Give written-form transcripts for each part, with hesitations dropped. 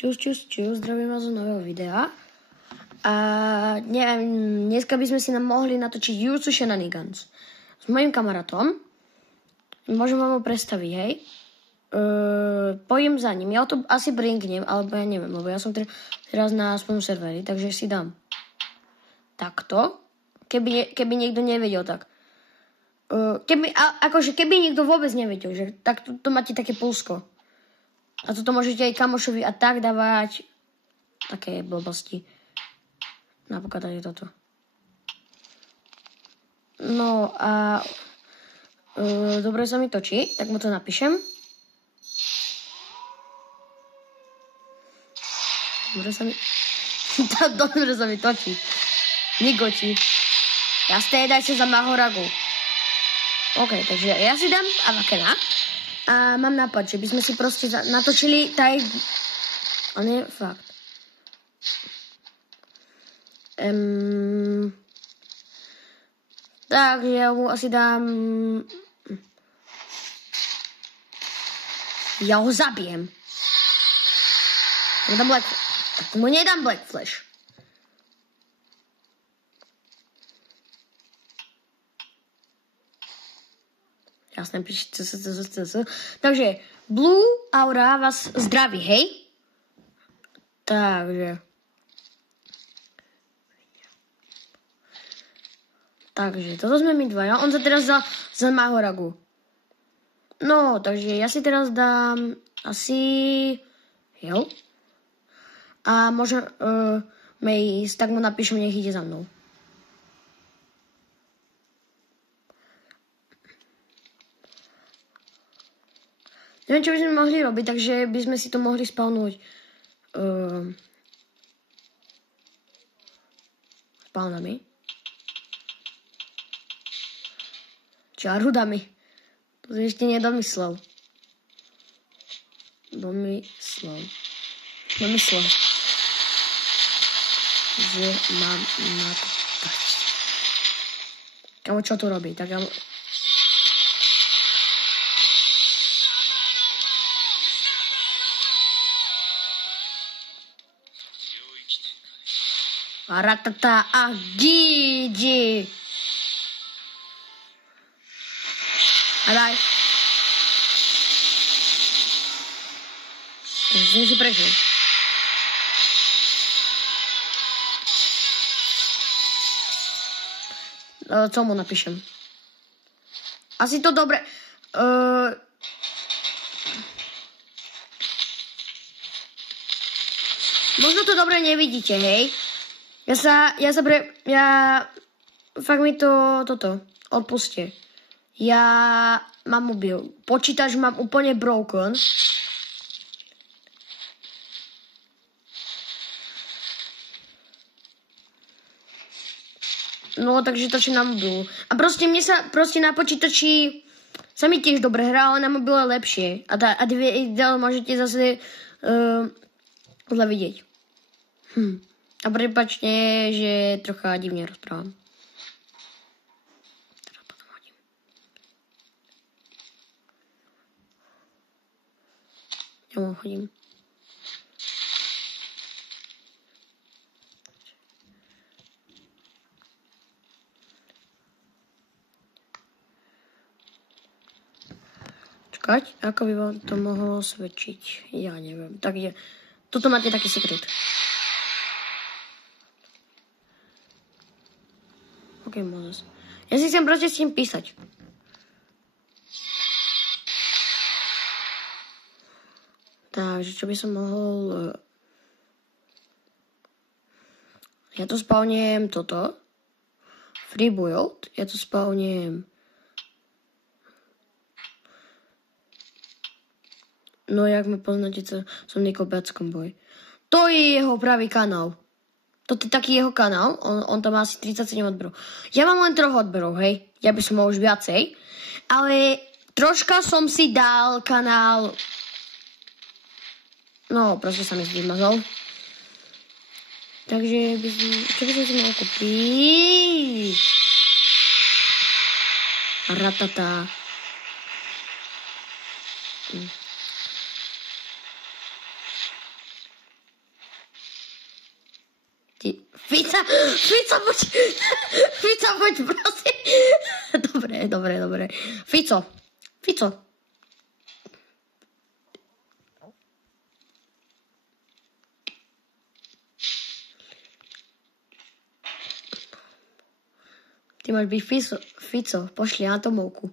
Čus, zdravím vás z nového videa. A dneska by sme si nám mohli natočiť Youth Shenanigans s mojim kamarátom. Môžem vám ho predstaviť, hej. Pojím za ním. Ja to asi brinknem, alebo ja neviem, lebo ja som teraz na svojom serveri, takže si dám takto. Keby niekto nevedel, tak. Keby niekto vôbec nevedel, že tak to máte také pulsko. A toto môžete aj kamošovi a tak dávať také blbosti. Napríklad aj toto. No a dobre sa mi točí, tak mu to napíšem. Dobre sa mi točí. Nigoči. Jasné, dajte za Mahoragu. OK, takže ja si dám Avakena. A mám nápad, že by sme si proste natočili taj... Ale nie, fakt. Tak, ja mu asi dám... Ja ho zabijem. Tak mu nedám Black Flash. Jasné, takže Blue Aura vás zdraví, hej? Takže toto sme my dvaja. On sa teraz za Mahoragu. No, takže ja si teraz dám asi... Jo. A môžem ísť, tak mu napíšem, nech ide za mnou. Neviem, čo by sme mohli robiť, takže by sme si to mohli spawnúť spawnami. Či arudami. To si ešte nedomyslel. Domyslel. Že mám na to dať. Kamo, čo tu robí? Tak ja... Ratata a Gigi. A daj. Som si prešiel. Co mu napíšem? Asi to dobre... Možno to dobre nevidíte, hej? Fakt mi to toto odpuste. Ja mám mobil. Počítač mám úplne broken. No, takže točím na mobilu. A proste na počítači sa mi tiež dobre hrá, ale na mobile lepšie. A video môžete zase zle vidieť. A prepáčte, že trocha divne rozprávam. Teraz potom hodím. Ja mu hodím. Čakať, ako by vám to mohlo svedčiť? Ja neviem. Tak je. Toto máte taký sekret. OK, Moses. Ja si chcem proste s tým písať. Takže, čo by som mohol... Ja tu spawnem toto. Free build. Ja tu spawnem... No, jak ma poznáte, som Niko Backomboy. To je jeho pravý kanál. Toto je taký jeho kanál, on tam má asi 37 odberov. Ja mám len 3 odberov, hej. Ja by som mal už viacej. Ale troška som si dal kanál... No, proste sa mi vymazal. Takže čo by som si mal kúpiť? Ratata. Fica, poď, prosím. Dobre. Fico. Ty máš byť Fico, pošli atomovku.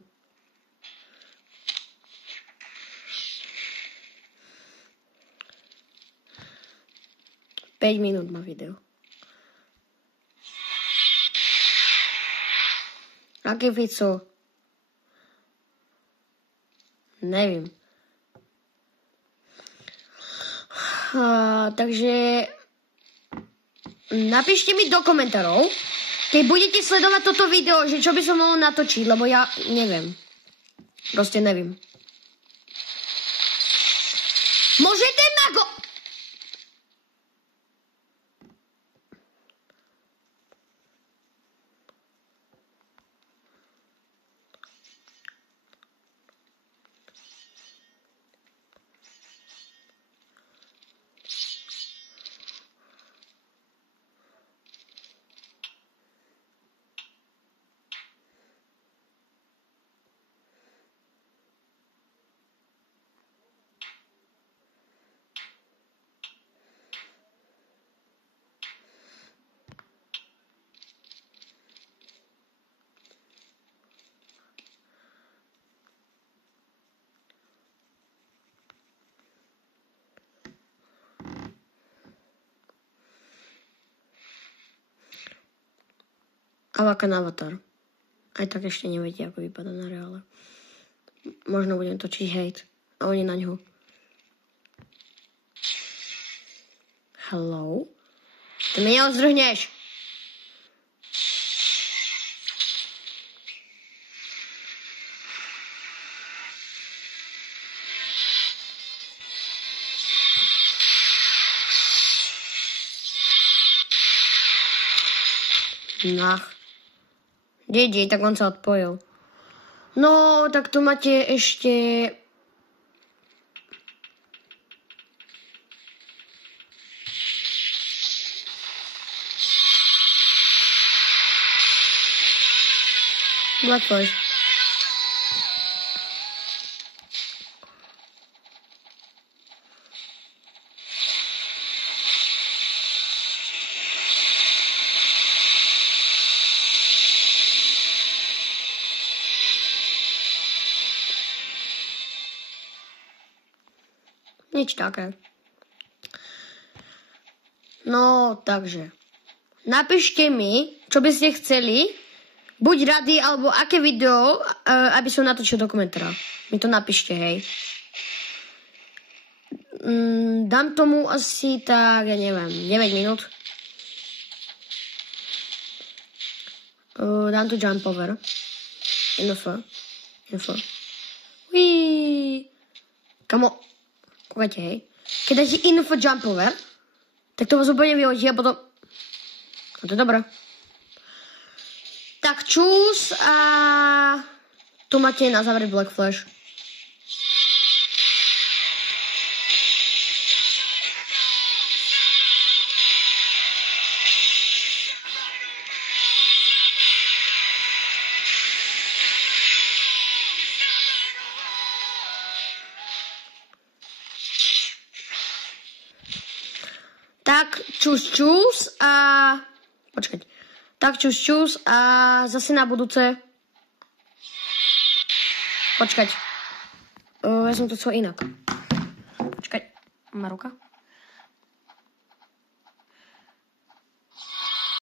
Päť minút má video. Aký Fico? Nevím. Takže napíšte mi do komentárov, keď budete sledovať toto video, že čo by som mohol natočiť, lebo ja neviem. Proste neviem. Môžete ma go... Avakan avatar. Aj tak ešte nevedia, ako vypadá na reále. Možno budem točiť hejt. A oni na ňu. Hello? Ty mi neozdrhneš. GG, tak on sa odpojil. No, tak tu máte ešte... Black Force. Nič také. No, takže. Napíšte mi, čo by ste chceli, buď rady, alebo aké video, aby som natočil do komentára. Mi to napíšte, hej. Dám tomu asi tak, ja neviem, 9 minút. Dám tu jump over. Info. Uiii. Kamo. Kúkajte, hej. Keď dáte info jump over, tak to vás úplne vyhodí a potom... No to je dobré. Tak čus a... Tu máte na záver Black Flash. Tak čus a... Počkať. Tak čus a zase na budúce. Počkať. Ja som to chcel inak. Počkať. Má ruka?